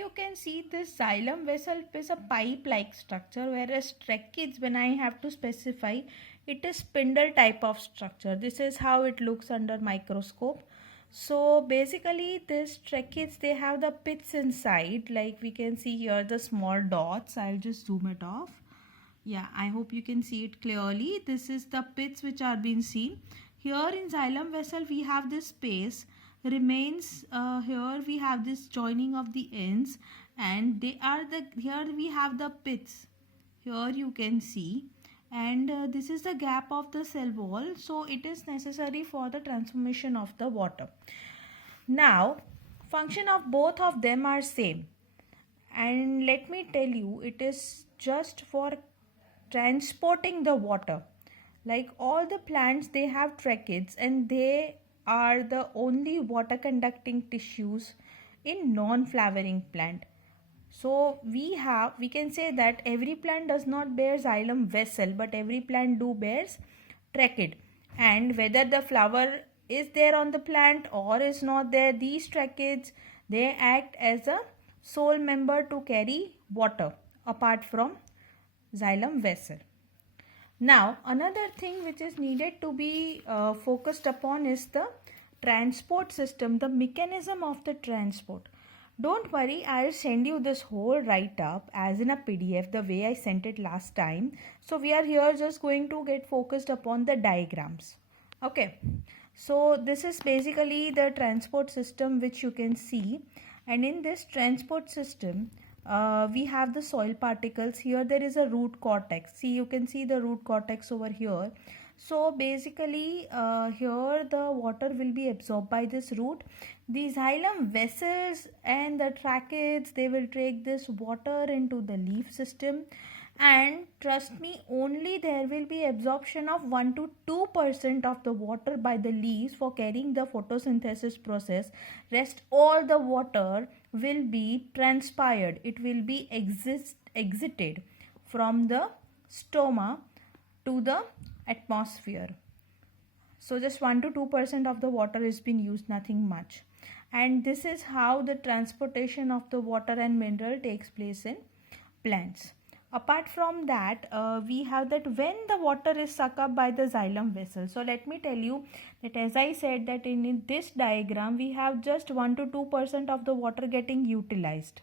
you can see this xylem vessel is a pipe-like structure, whereas tracheids, when I have to specify, it is spindle type of structure. This is how it looks under microscope. So basically this tracheids, they have the pits inside, like we can see here the small dots. I'll just zoom it off. Yeah, I hope you can see it clearly. This is the pits which are being seen. Here in xylem vessel we have this space remains. Here we have this joining of the ends, and they are the, here we have the pits. Here you can see, and this is the gap of the cell wall, so it is necessary for the transformation of the water. Now function of both of them are same, and let me tell you, it is just for transporting the water. Like all the plants, they have tracheids, and they are the only water conducting tissues in non-flowering plant. So we can say that every plant does not bear xylem vessel, but every plant do bears trachid. And whether the flower is there on the plant or is not there, these tracheids, they act as a sole member to carry water apart from xylem vessel. Now another thing which is needed to be focused upon is the transport system, the mechanism of the transport. Don't worry, I'll send you this whole write-up as in a PDF the way I sent it last time. So we are here just going to get focused upon the diagrams. Okay, so this is basically the transport system which you can see, and in this transport system we have the soil particles. Here there is a root cortex. See, you can see the root cortex over here. So basically here the water will be absorbed by this root. These xylem vessels and the tracheids, they will take this water into the leaf system, and trust me, only there will be absorption of 1 to 2% of the water by the leaves for carrying the photosynthesis process. Rest all the water will be transpired. It will be exited from the stoma to the atmosphere. So just 1 to 2% of the water is being used, nothing much. And this is how the transportation of the water and mineral takes place in plants. Apart from that, we have that when the water is sucked up by the xylem vessel. So let me tell you that, as I said, that in this diagram we have just 1 to 2% of the water getting utilized.